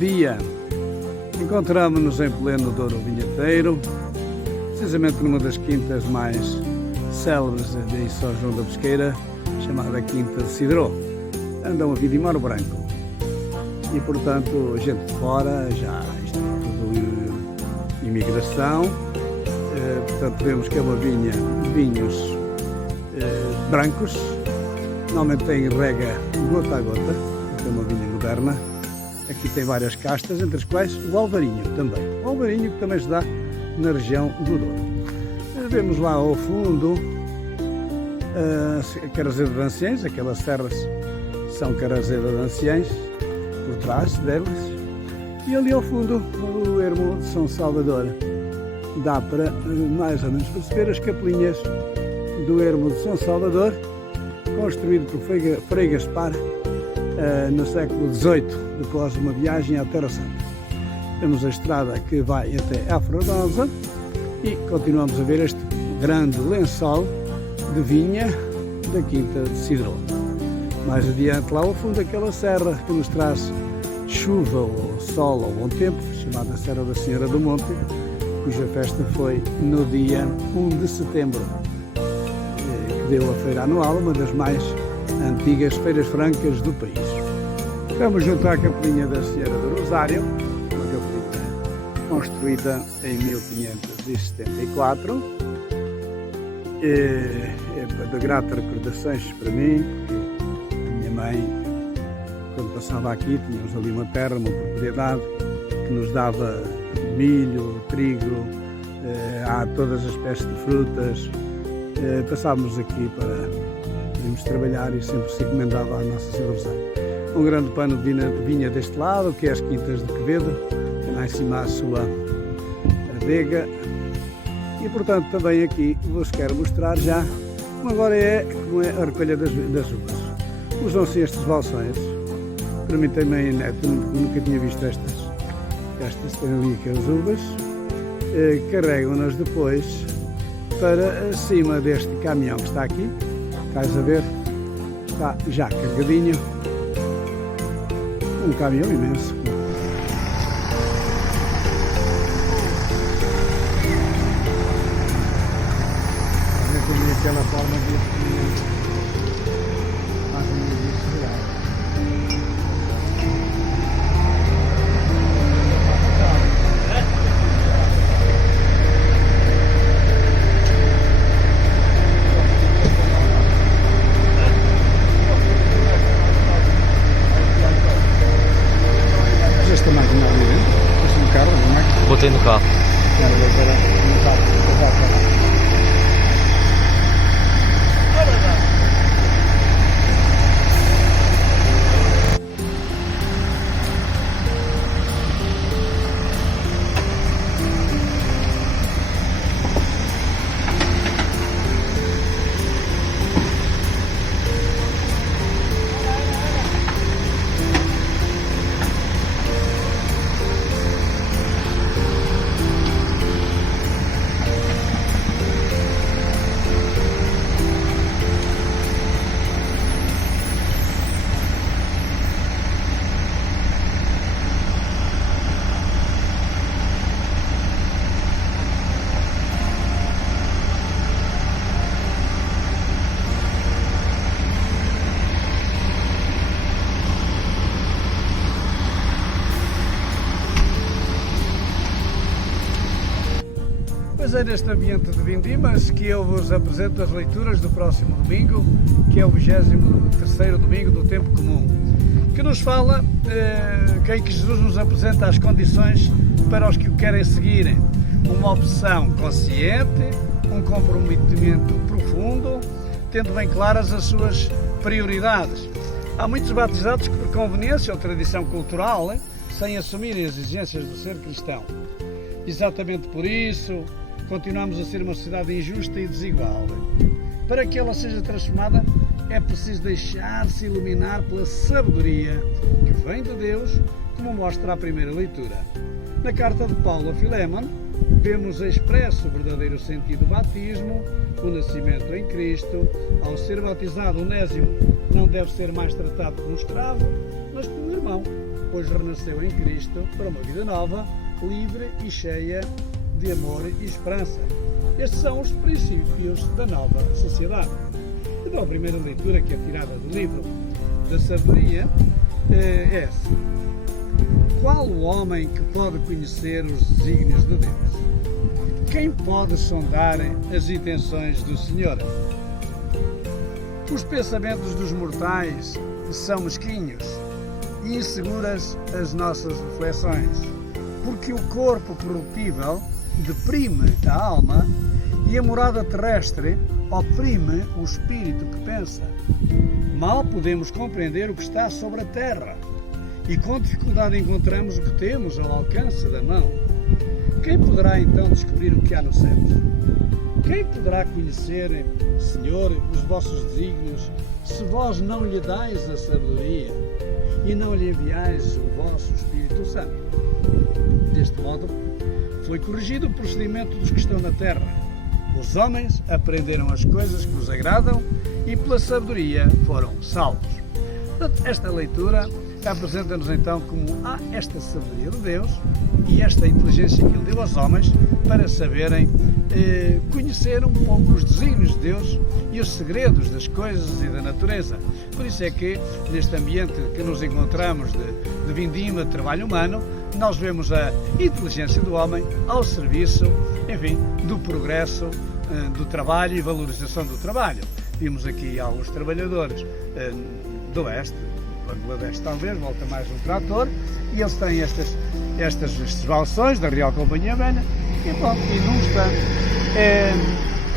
dia encontramos-nos em pleno Douro Vinheteiro, precisamente numa das quintas mais célebres de São João da Pesqueira, chamada Quinta de Sidró. Andam a Vidimar Branco e, portanto, gente de fora, já isto é tudo imigração, portanto vemos que é uma vinha de vinhos brancos, normalmente tem rega gota a gota, é uma vinha moderna. Aqui tem várias castas, entre as quais o Alvarinho também. O Alvarinho que também se dá na região do Douro. Vemos lá ao fundo a Carazeda de Anciães, aquelas serras são Carazeda de Anciães, por trás deles. E ali ao fundo o ermo de São Salvador. Dá para mais ou menos perceber as capelinhas do ermo de São Salvador, construído por Frei Gaspar no século XVIII, depois de uma viagem à Terra Santa. Temos a estrada que vai até Afrodosa e continuamos a ver este grande lençol de vinha da Quinta de Sidró. Mais adiante, lá ao fundo, aquela serra que nos traz chuva ou sol ou bom tempo, chamada Serra da Senhora do Monte, cuja festa foi no dia 1 de setembro, que deu a feira anual, uma das mais antigas feiras francas do país. Estamos junto à Capelinha da Senhora do Rosário, uma capelinha construída em 1574. É de grata recordações para mim, porque a minha mãe, quando passava aqui, tínhamos ali uma terra, uma propriedade, que nos dava milho, trigo, há todas as espécies de frutas. Passávamos aqui para irmos trabalhar e sempre se encomendava à Nossa Senhora do Rosário. Um grande pano de vinha deste lado, que é as Quintas de Quevedo, tem lá em cima a sua adega. E, portanto, também aqui vos quero mostrar já como agora como é a recolha das uvas. Usam-se estes balsões. Para mim também nunca tinha visto estas têm ali aquelas uvas. Carregam-nas depois para cima deste caminhão que está aqui. Estás a ver? Está já carregadinho. Um caminhão imenso. Aquela forma de esta máquina ali dentro, esta no carro, não é? Botei no carro. Pois é neste ambiente de vindimas que eu vos apresento as leituras do próximo domingo, que é o 23º domingo do tempo comum, que nos fala em que Jesus nos apresenta as condições para os que o querem seguirem. Uma opção consciente, um comprometimento profundo, tendo bem claras as suas prioridades. Há muitos batizados que, por conveniência ou tradição cultural, sem assumirem as exigências do ser cristão. Exatamente por isso, continuamos a ser uma sociedade injusta e desigual. Para que ela seja transformada, é preciso deixar-se iluminar pela sabedoria que vem de Deus, como mostra a primeira leitura. Na carta de Paulo a Filémon, vemos expresso o verdadeiro sentido do batismo, o nascimento em Cristo. Ao ser batizado, Onésimo não deve ser mais tratado como um escravo, mas como um irmão. pois renasceu em Cristo para uma vida nova, livre e cheia de amor e esperança. Estes são os princípios da nova sociedade. Então, a primeira leitura que é tirada do livro da sabedoria é essa. Qual o homem que pode conhecer os desígnios de Deus? Quem pode sondar as intenções do Senhor? Os pensamentos dos mortais são mesquinhos e inseguras as nossas reflexões, porque o corpo corruptível deprime a alma e a morada terrestre oprime o espírito que pensa. Mal podemos compreender o que está sobre a terra e com dificuldade encontramos o que temos ao alcance da mão. Quem poderá então descobrir o que há nos céus? Quem poderá conhecer, Senhor, os vossos desígnios, se vós não lhe dais a sabedoria e não lhe enviais o vosso Espírito Santo? Deste modo, foi corrigido o procedimento dos que estão na terra. Os homens aprenderam as coisas que nos agradam e pela sabedoria foram salvos. Portanto, esta leitura apresenta-nos então como há esta sabedoria de Deus e esta inteligência que Ele deu aos homens para saberem conhecer um pouco os desígnios de Deus e os segredos das coisas e da natureza. Por isso é que neste ambiente que nos encontramos de vindima, de trabalho humano, nós vemos a inteligência do homem ao serviço, enfim, do progresso do trabalho e valorização do trabalho. Vimos aqui alguns trabalhadores do oeste, Bangladesh talvez, volta mais um trator, e eles têm estes balsões da Real Companhia Velha, e pronto, e num instante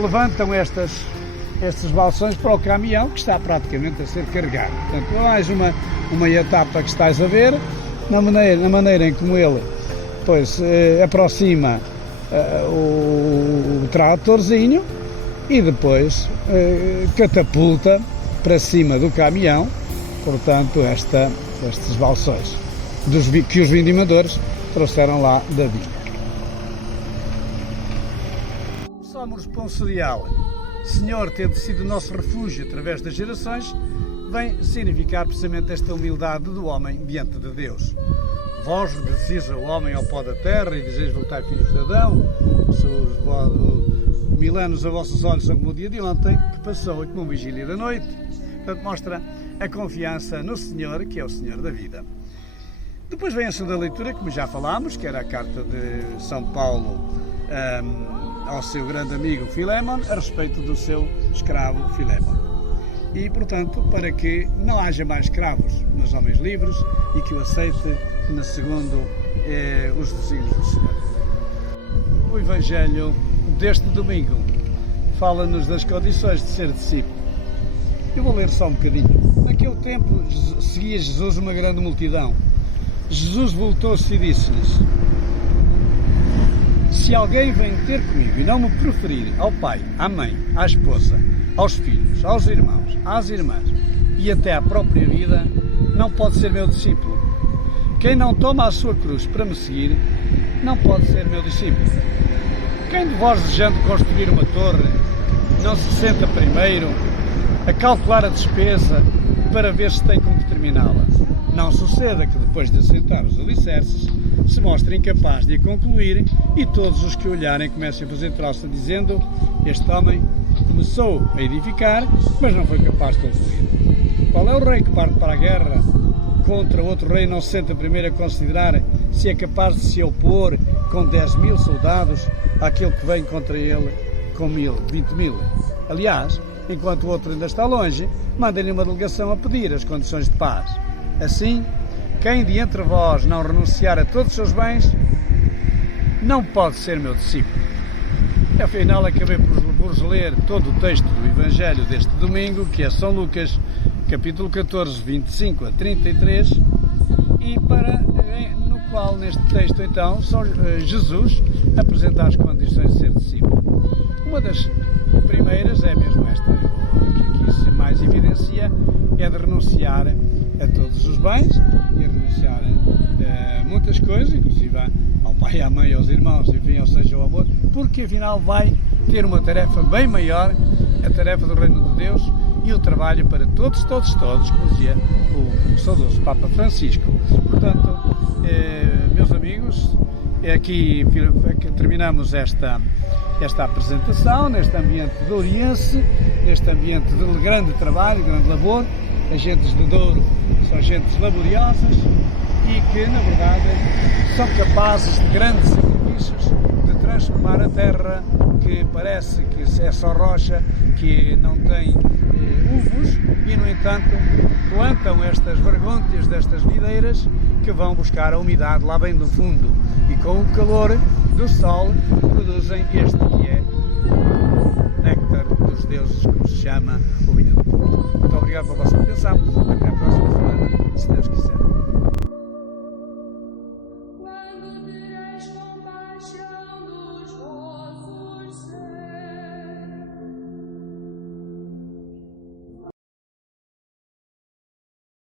levantam estes balsões para o caminhão que está praticamente a ser carregado. Portanto, mais uma etapa que estás a ver, na maneira em como ele pois, aproxima o tratorzinho e depois catapulta para cima do caminhão, portanto, estes balsões que os vindimadores trouxeram lá da vila. O Salmo responsorial, Senhor, tendo sido nosso refúgio através das gerações, vem significar precisamente esta humildade do homem diante de Deus. Vós reducis o homem ao pó da terra e dizeis voltai, filhos de Adão, os 1000 anos a vossos olhos são como o dia de ontem, que passou e como a vigília da noite. Portanto, mostra a confiança no Senhor, que é o Senhor da vida. Depois vem a segunda leitura, como já falámos, que era a carta de São Paulo ao seu grande amigo Filémon, a respeito do seu escravo Filémon. E, portanto, para que não haja mais escravos, mas homens livres, e que o aceite segundo os desígnios do Senhor. O Evangelho deste domingo fala-nos das condições de ser discípulo. Eu vou ler só um bocadinho. Naquele tempo seguia Jesus uma grande multidão. Jesus voltou-se e disse-lhes: se alguém vem ter comigo e não me preferir ao pai, à mãe, à esposa, aos filhos, aos irmãos, às irmãs e até à própria vida, não pode ser meu discípulo. Quem não toma a sua cruz para me seguir, não pode ser meu discípulo. Quem de vós, desejando construir uma torre, não se senta primeiro a calcular a despesa para ver se tem como terminá-la? Não suceda que depois de assentar os alicerces se mostre incapaz de a concluir e todos os que olharem comecem a fazer troça dizendo: este homem começou a edificar, mas não foi capaz de concluir. Qual é o rei que parte para a guerra contra outro rei e não se senta primeiro a considerar se é capaz de se opor com 10.000 soldados àquele que vem contra ele com 20.000? Aliás, enquanto o outro ainda está longe, manda-lhe uma delegação a pedir as condições de paz. Assim, quem de entre vós não renunciar a todos os seus bens, não pode ser meu discípulo. Afinal, acabei por ler todo o texto do Evangelho deste domingo, que é São Lucas, capítulo 14, 25 a 33, e no qual, neste texto, então, Jesus apresenta as condições de ser discípulo. Uma das primeiras é mesmo esta, que aqui mais evidencia, é de renunciar a todos os bens e a renunciar a muitas coisas, inclusive ao pai, à mãe, aos irmãos, enfim, ou seja, ao amor, porque afinal vai ter uma tarefa bem maior, a tarefa do reino de Deus, e o trabalho para todos, como dizia o saudoso Papa Francisco. Portanto, meus amigos, aqui terminamos esta apresentação, neste ambiente douriense, neste ambiente de grande trabalho, grande labor. As gentes de Douro são gentes laboriosas e que, na verdade, são capazes de grandes sacrifícios, de transformar a terra que parece que é só rocha, que não tem uvos, e, no entanto, plantam estas vergônteas destas videiras que vão buscar a umidade lá bem do fundo e, com o calor do sol, produzem este que é o néctar dos deuses, como se chama o vinho do Porto. Muito obrigado pela vossa atenção. Até à próxima semana, se Deus quiser.